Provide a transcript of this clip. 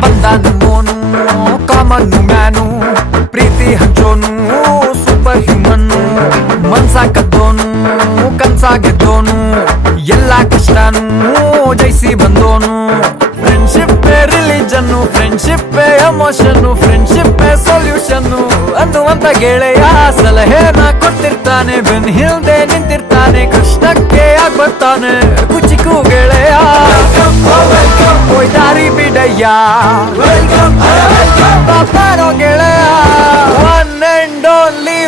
ಬಂದ ನಮ್ಮೋನು common man ಪ್ರೀತಿ ಹಂಚೋನು ಸೂಪರ್ ಹ್ಯೂಮನ್ನು ಮನ್ಸ ಕದ್ದೋನು ಕನ್ಸ ಗೆದ್ದೋನು ಎಲ್ಲ ಕಷ್ಟನು ಜಯಿಸಿ ಬಂದೋನು friendship religion friendship emotion friendship solution ಅನ್ನುವಂತ ಗೆಳೆಯ ಸಲಹೆನ ಕೊಡ್ತಿರ್ತಾನೆ ಬೆನ್ ಹಿಂದೆ ನಿಂತಿರ್ತಾನೆ ಕಷ್ಟಕ್ಕೆ ಆಗ್ ಬರ್ತಾನೆ ಕುಚಿಕು ಗೆಳೆಯ ದಾರಿ ಬಿಡಯ್ಯ ಬಾರೋ ಗೆಳೆಯ ಒನ್ ಅಂಡ್ ಓನ್ಲಿ